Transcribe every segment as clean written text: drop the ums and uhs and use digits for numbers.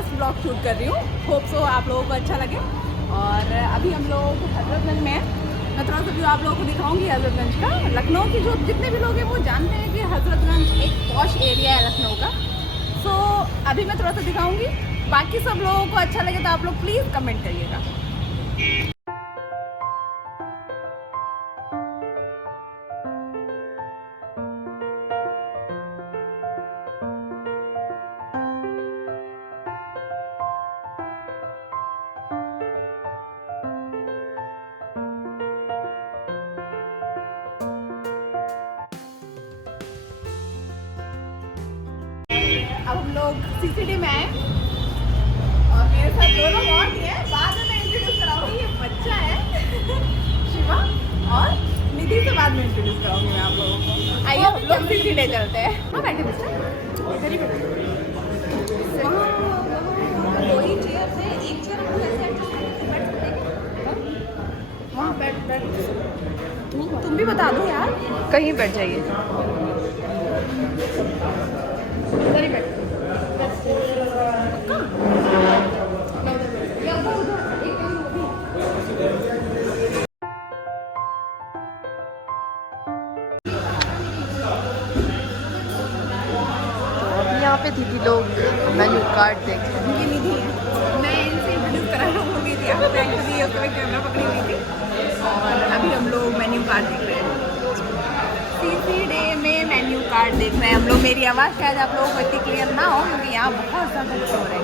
First blog shoot कर रही हूँ। होप सो आप लोगों को अच्छा लगे। और अभी हम लोग हजरतगंज में हैं। मैं थोड़ा सा व्यू आप लोगों को दिखाऊंगी हजरतगंज का। लखनऊ की जो जितने भी लोग हैं वो जानते हैं कि हजरतगंज एक पॉश एरिया है लखनऊ का। सो अभी मैं थोड़ा सा दिखाऊंगी। बाकी सब लोगों को अच्छा लगे तो आप लोग प्लीज़ कमेंट करिएगा। अब हम लोग सीसीडी में आए और मेरे साथ दो लोग और भी हैं। बाद में मैं इंट्रोड्यूस कराऊंगी। ये बच्चा है शिवा और निधि से बाद में इंट्रोड्यूस कराऊंगी मैं आप लोगों को। आइए हम लोग सीसीडी ले चलते हैं। हाँ बैठे बच्चा इधर ही बैठे। वहाँ दो ही चेयर है। एक चेयर हम ऐसे एडजस्ट करके बैठ सकते हैं। वहाँ बैठ बैठ तुम भी बता दो यार। कहीं बैठ जाइए। उधर ही बैठ। यहाँ पे दीदी लोग मेन्यू कार्ड देख रहे हैं। ये निधि है। मैं इनसे इंट्रोड्यूस करा रहा हूँ। मेरी एक्चुअली उसको मैं कैमरा पकड़ी हुई थी और अभी हम लोग मेन्यू कार्ड देख रहे हैं। सीसी डे में मेन्यू कार्ड देख रहे हैं हम लोग। मेरी आवाज़ शायद आप लोगों को इतनी क्लियर ना हो क्योंकि यहाँ बहुत ज़्यादा शोर है।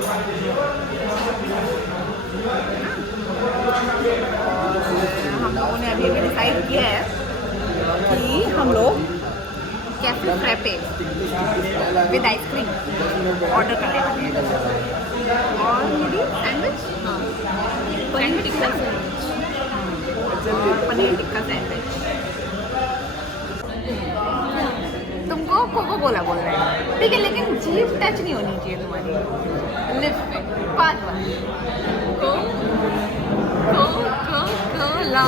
हम लोगों ने अभी अभी डिसाइड किया है कि हम लोग cafe frappe with ice cream order करने वाले हैं। और मेरी सैंडविच, हाँ पनीर टिक्का सैंडविच और पनीर टिक्का सैंडविच। तुमको कोको कोला बोल रहे हैं ठीक है, लेकिन जीभ टच नहीं होनी चाहिए तुम्हारी लिप्स पे। 5 बार को को को कोला।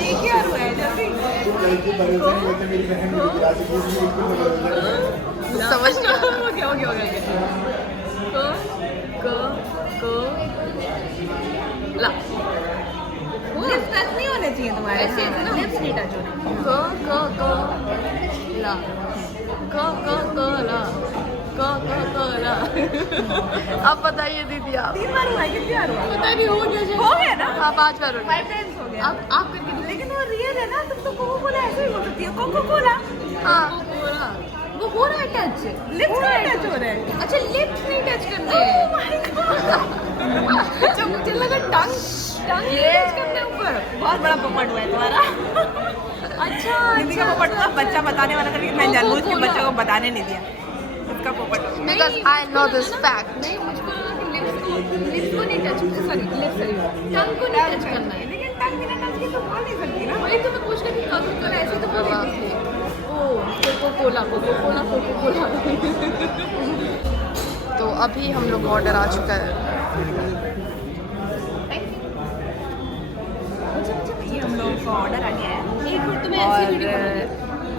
एक ही और हुआ है जल्दी। समझ नहीं आ रहा। हो गया को ला। लिप्स टच नहीं होने चाहिए तुम्हारे। ऐसे ना लिप्स नहीं टच होने। को ला को ला को ला। अब बताइए दीदी आप। 3 बार हुआ है। कितनी बार हुआ? पता नहीं हो गया ना। हाँ 5 बार हो गया। 5 टाइम्स हो गया। अब आप करके दीजिए। लेकिन वो रियल है ना। तुम तो कोको कोला ऐसे ही बोल सकती हो। Coca Cola. हाँ वो हो रहा है टच। लिप्स नहीं टच हो रहे हैं। अच्छा लिप्स नहीं टच करने हैं। Oh my God! अच्छा मुझे लगा टंग टच करने ऊपर। बहुत बड़ा पोपट हुआ है तुम्हारा। अच्छा दीदी का पोपट था। बच्चा बताने वाला था लेकिन मैं जानबूझ के बच्चों को बताने नहीं दिया उसका पोपट। Because I know this fact. नहीं मुझको लगा कि लिप्स को नहीं टच, सॉरी लिप्स टंग को नहीं टच करना है। लेकिन टंग बिना टच के तो बोल नहीं सकती ना। वही तो मैं पूछ रही थी कभी कर ऐसे तो बोल रही थी। ओह कोको कोला। तो अभी हम लोग ऑर्डर आ चुका है। ये हम लोग का ऑर्डर आ गया है। एक मिनट तुम्हें ऐसी वीडियो और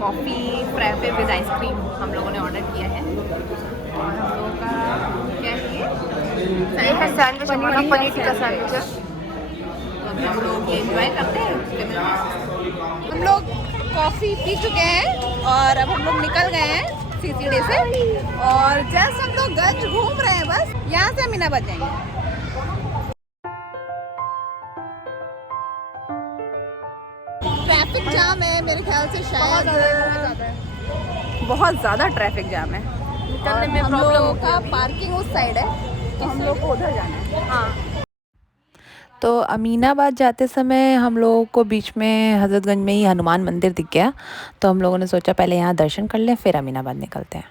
कॉफ़ी फ्रैपे विद आइसक्रीम हम लोगों ने ऑर्डर किया है। और हम लोगों का क्या है ये है सैंडविच, हमारा पनीर टिक्का सैंडविच है। अभी हम लोग ये एंजॉय करते हैं। उसके बाद हम लोग कॉफ़ी पी चुके हैं और अब हम लोग निकल गए हैं सीसीडी से। और जस्ट हम लोग गंज घूम रहे हैं। बस यहाँ से अमीनाबाद जाएंगे। ट्रैफिक जाम है मेरे ख्याल से शायद बहुत ज़्यादा ट्रैफिक जाम है। निकलने में हम प्रॉब्लम लोगों होती का है। पार्किंग उस साइड है तो हम लोग को उधर जाना है। हाँ तो अमीनाबाद जाते समय हम लोगों को बीच में हज़रतगंज में ही हनुमान मंदिर दिख गया। तो हम लोगों ने सोचा पहले यहाँ दर्शन कर लें फिर अमीनाबाद निकलते हैं।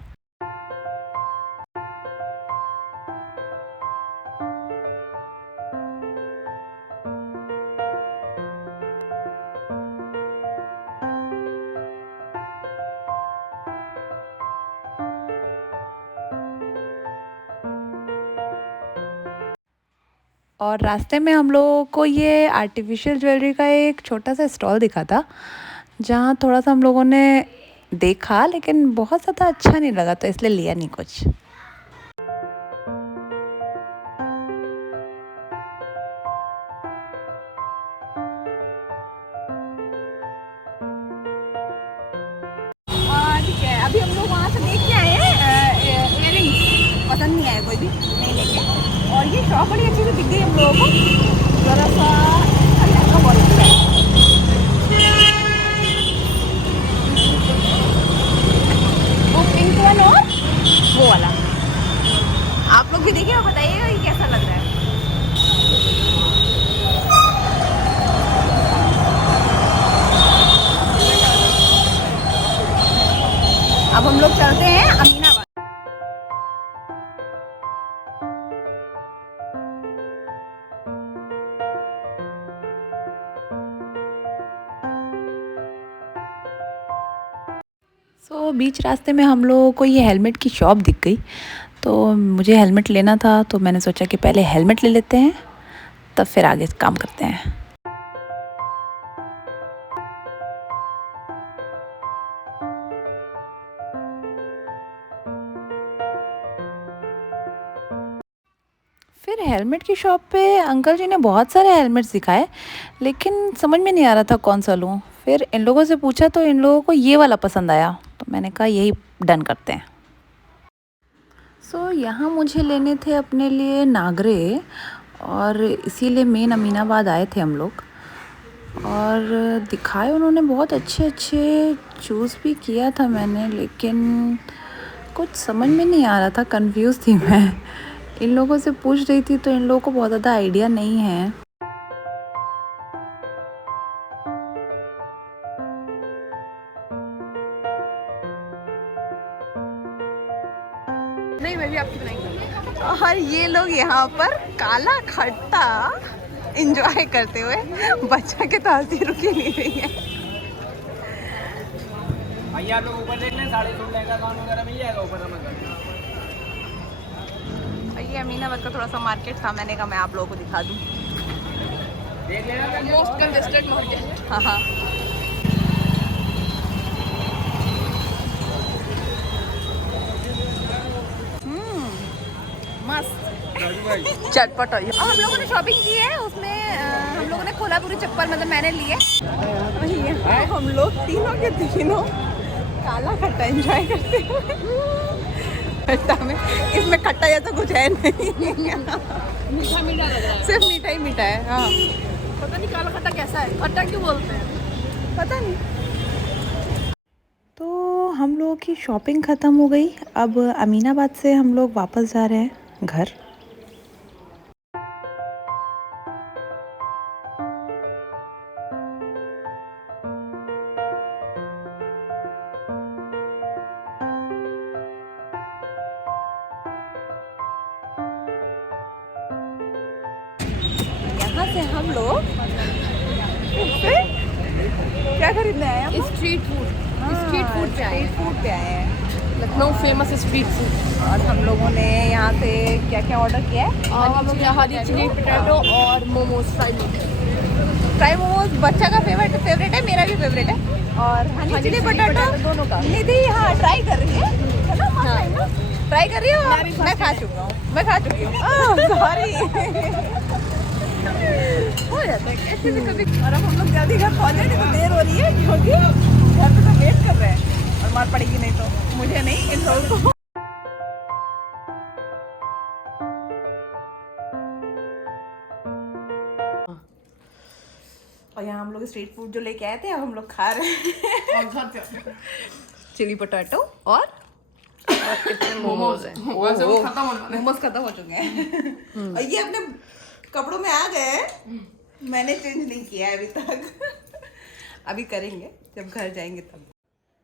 और रास्ते में हम लोगों को ये आर्टिफिशियल ज्वेलरी का एक छोटा सा स्टॉल दिखा था जहाँ थोड़ा सा हम लोगों ने देखा लेकिन बहुत ज़्यादा अच्छा नहीं लगा तो इसलिए लिया नहीं कुछ। ठीक है, अभी हम लोग वहाँ से देख के आए हैं इयरिंग्स, पसंद नहीं आया कोई भी, नहीं लेके। और ये शॉप बड़ी अच्छी से दिख गई हम लोगों को, ज़रा सा लहंगा बहुत अच्छा है। वो पिंक वन और वो वाला, आप लोग भी देखिए और बताइएगा ये कैसा लग रहा है। अब हम लोग चलते हैं अमीनाबाद। बीच रास्ते में हम लोगों को ये हेलमेट की शॉप दिख गई, तो मुझे हेलमेट लेना था तो मैंने सोचा कि पहले हेलमेट ले लेते हैं तब फिर आगे काम करते हैं। फिर हेलमेट की शॉप पे अंकल जी ने बहुत सारे हेलमेट्स दिखाए, लेकिन समझ में नहीं आ रहा था कौन सा लूँ। फिर इन लोगों से पूछा तो इन लोगों को ये वाला पसंद आया, तो मैंने कहा यही डन करते हैं। यहाँ मुझे लेने थे अपने लिए नागरे, और इसीलिए मेन अमीनाबाद आए थे हम लोग। और दिखाए उन्होंने बहुत अच्छे अच्छे, चूज़ भी किया था मैंने, लेकिन कुछ समझ में नहीं आ रहा था, कंफ्यूज थी मैं। इन लोगों से पूछ रही थी तो इन लोगों को बहुत ज़्यादा आइडिया नहीं है। नहीं, मैं भी आपकी बनाएंगी। और ये लोग यहाँ पर काला खट्टा एंजॉय करते हुए, बच्चा के तो हंसी रुकी नहीं रही है। भैया आप लोग ऊपर देख लें, 16.5 लहंगा गाउन वगैरह मिल जाएगा ऊपर हमें। ये अमीनाबाद का थोड़ा सा मार्केट था, मैंने कहा मैं आप लोगों को दिखा दूँ। देख लेना मोस्ट कंजेस्टेड मार्केट। हाँ हाँ, मस्त चटपट। और हम लोगों ने शॉपिंग की है, उसमें हम लोगों ने कोल्हापुरी चप्पल, मतलब मैंने लिए। और हम लोग तीनों के तीनों काला खट्टा एंजॉय करते हुए, खट्टा में, इसमें खट्टा जैसा कुछ है नहीं, मीठा मीठा लग रहा है। सिर्फ मीठा ही मीठा है। हाँ, पता नहीं काला खट्टा कैसा है, खट्टा क्यों बोलते हैं पता नहीं। तो हम लोगों की शॉपिंग ख़त्म हो गई। अब अमीनाबाद से हम लोग वापस जा रहे हैं घर। यहाँ से हम लोग क्या खरीदने आए हैं? Street food. स्ट्रीट फूड पे आए हैं। फूड पे आए हैं। Lucknow famous street food. और हम लोगों ने यहाँ से क्या क्या ऑर्डर किया है? हरी चिली पोटैटो और मोमोज, फ्राई मोमोज बच्चा का फेवरेट है, मेरा भी फेवरेट है। और हनी चिली पोटैटो दोनों का। निधि हाँ ट्राई कर रही है ना, फर्स्ट टाइम ना ट्राई कर रही है। मैं खा चुका हूँ, मैं खा चुकी हूँ। सॉरी, हो जाता है ऐसे भी कभी। और अब हम लोग जल्दी घर पहुँचे, नहीं तो देर हो रही है, क्योंकि घर पे तो वेट कर रहे हैं और मार पड़ेगी नहीं तो मुझे नहीं, इन लोगों को। और यहाँ हम लोग स्ट्रीट फूड जो लेके आए थे, अब हम लोग खा रहे हैं। चिली पोटैटो और मोमोज है। मोमोज खत्म हो चुके हैं। और ये अपने कपड़ों में आ गए हैं, मैंने चेंज नहीं किया है अभी तक। अभी करेंगे जब घर जाएंगे तब।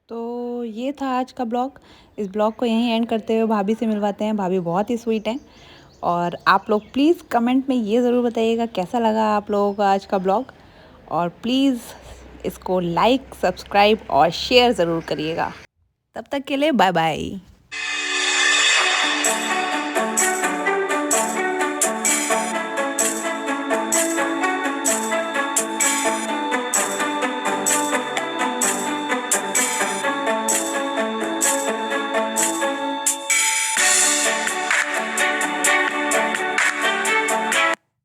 तो ये था आज का ब्लॉग। इस ब्लॉग को यहीं एंड करते हुए भाभी से मिलवाते हैं। भाभी बहुत ही स्वीट हैं। और आप लोग प्लीज़ कमेंट में ये ज़रूर बताइएगा कैसा लगा आप लोगों को आज का ब्लॉग। और प्लीज़ इसको लाइक, सब्सक्राइब और शेयर ज़रूर करिएगा। तब तक के लिए बाय बाय।